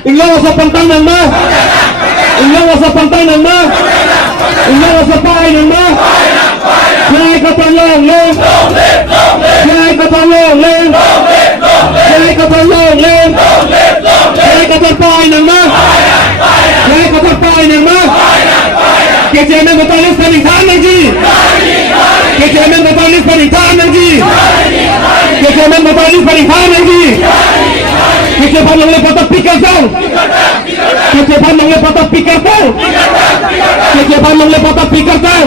Tinggal sa pantang ng ma. Tinggal sa pantang ng ma. Tinggal sa pahay ng ma. Kaya kapalong len. Kaya kapalong len. Kaya kapalong len. Kaya kapalpahay ng ma. Kaya kapalpahay ng ma. KCMM बताने परिधान नहीं जी. KCMM बताने परिधान नहीं जी. KCMM बताने परिधान नहीं जी. Kecepan oleh patah pikir kau. Kecepan oleh patah pikir kau. Kecepan oleh patah pikir kau.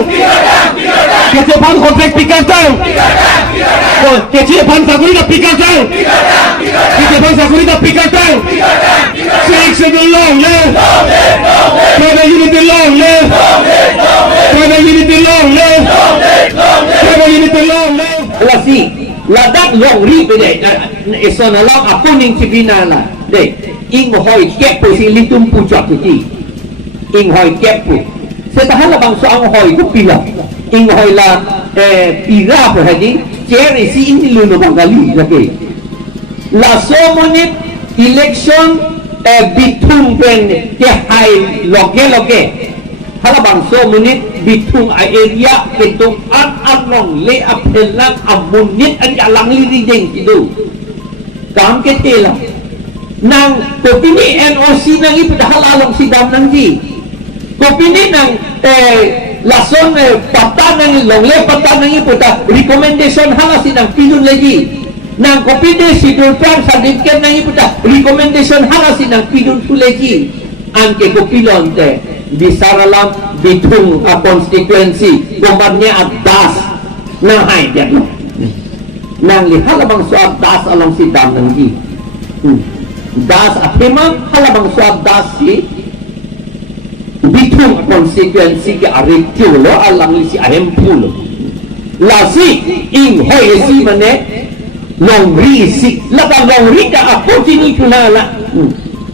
Kecepan kontrak pikir kau. Kecepan sakuri dah pikir kau. Kecepan sakuri dah pikir kau. Six long le. Private unity long le. Private unity long le. Private unity long le. Lasi. Ladak long ri pe de esona long apuning cibina la de ing hoi kep pu si litum pu jot ti ing hoi kep pu setahan la bang so ang hoi ku pila ing hoi la pira pe hadi ceri si ing lu no bangali la ke la so monit election bitung pen ke hai loge halabang so monit bitung area bitung long le apelang amunit an alang liring itu kam ketela nang kopini NOC nang ipadahal along sidam nang ji kopini nang lason patan nang long le patan nang ipada recommendation hala sinang pinun lagi nang kopini sidul plan sadikkan nang ipada recommendation hala sinang pinun tu lagi angke kopilon te bisaralam bitung konstituensi komarnya adas nang hai dia tu nang lihat abang suap das alam sidam nang ji das apema halabang suap das si bitung konstituensi ke arikyo lo alang si ahempul lasi ing hoi si mane longri si laka longri ka aku sini kunala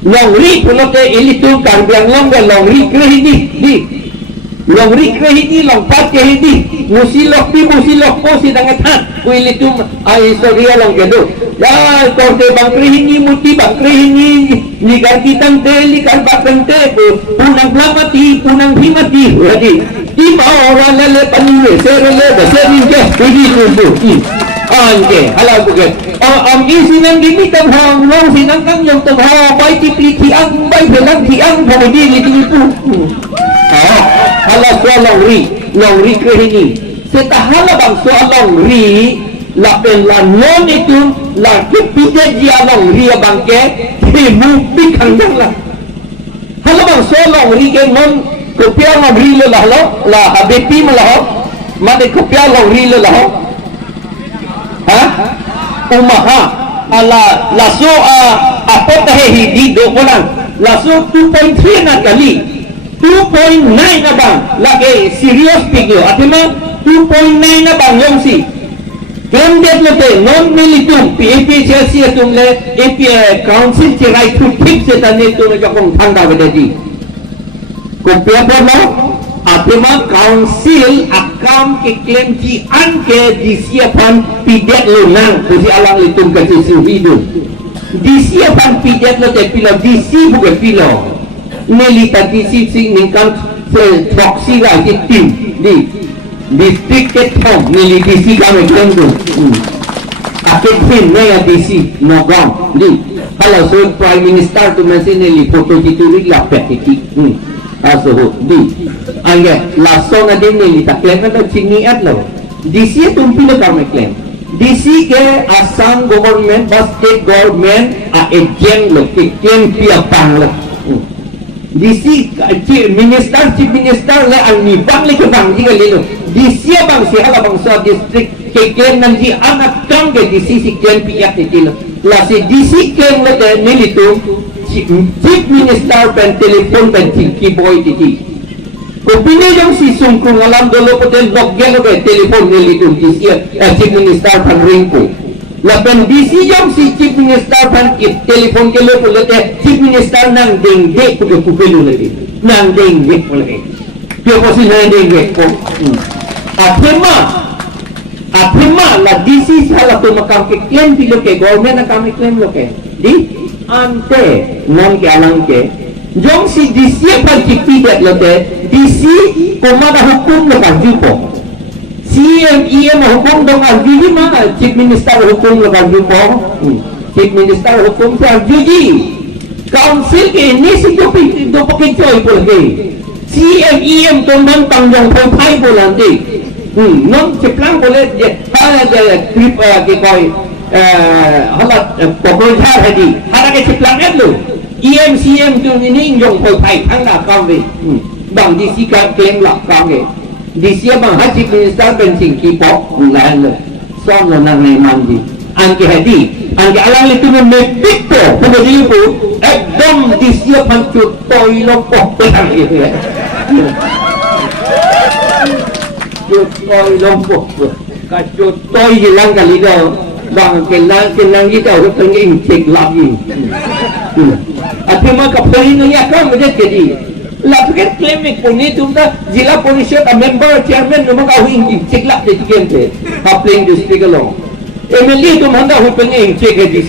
longri pulo ke ilitu karbiang long ke longri krehidi di longri krehidi longpat krehidi musilok po si dangat kuilitu historia long kedo ya korte bang krehidi muti bang krehidi ligar kitang te ligar batang te punang blamati punang himati jadi ima orang lele panule serele beserin ke pergi tu angke halal bukan isi nang dimitang hang long sinang kang yang tang ha bai tipli tiang bai belang tiang pamudi ni tipu halal soal longri krehidi setahala bang soal longri lapen la non itu la kipide dia longri bangke timu pikang lah halal bang soal longri ke non kopiah longri le lah la habepi malah made kopiah longri le lah umaha ala laso apa tahe di do orang laso 2.3 na kali 2.9 na bang lagi serious figure artinya 2.9 na bang yung si candidate na te non militum PAP Chelsea atum le AP council che right to pick se tane to na jakong thanga bededi kopya pala artinya council akam ke claim ki anke disiapan pidet lunang kusi alang litum ke sisi hidup disiapan pidet lo te pilo disi bukan pilo melita disi si ningkang se proxy la ke tim di district ke thom mili disi kami claim tu akit pin ne ya disi no gong di kalau so prime minister tu masih neli foto dituri la petiki aso di angge laso na din ni claim na chiniat lo DC tumpilo kami claim DC ke Assam government bas state government a agent lo ke claim pia pang lo DC chief minister le ang ni bang le ke bang jiga le lo DC bang si hala bang sa district ke claim nanti anak kang ke DC si claim pia ke lo la si DC claim lo ke nilito chief minister pen telefon pen tingki boy titi. Kopine yang si sungkung alam dolo potel dok gelo ke telefon neli tu chief minister pen ringko. Lapan bisi yang si chief minister pen telefon gelo potel chief minister nang dengge kudu kupelu lagi. Nang dengge lagi. Dia pasti nang dengge ko. Apema la DC salah tu makam ke claim bilo ke government na kami claim lo ke di ante non ke alang ke jong si DC pa kipi det lo te DC komada hukum lo ka jupo CMEM hukum dong arjuji mana chief minister hukum lo ka jupo chief minister hukum sa arjuji council ke ini si do pakai coy pol ke CMEM tu non tangjong pay pol nanti non ceplang boleh dia ada trip ke koi halat pekerja tadi ada ke ceplang itu EMCM tu ini yang koi pai tangga kami bang di sikat claim lah kami di siapa bang haji minister penting kipok bulan son nang mandi angke hadi angke alang itu memepikto pada ibu ekdom di siapa pancut toy lokok petang itu ya Cutoy lompok Cutoy hilang kali dah bang kenang kita harus pengen cek lagi apa kapal ini akan menjadi jadi lapket claim pun itu dah jila polisi member chairman nama kau ingin cek lagi jadi gente kapling district lo MLA tu mana pengen cek jadi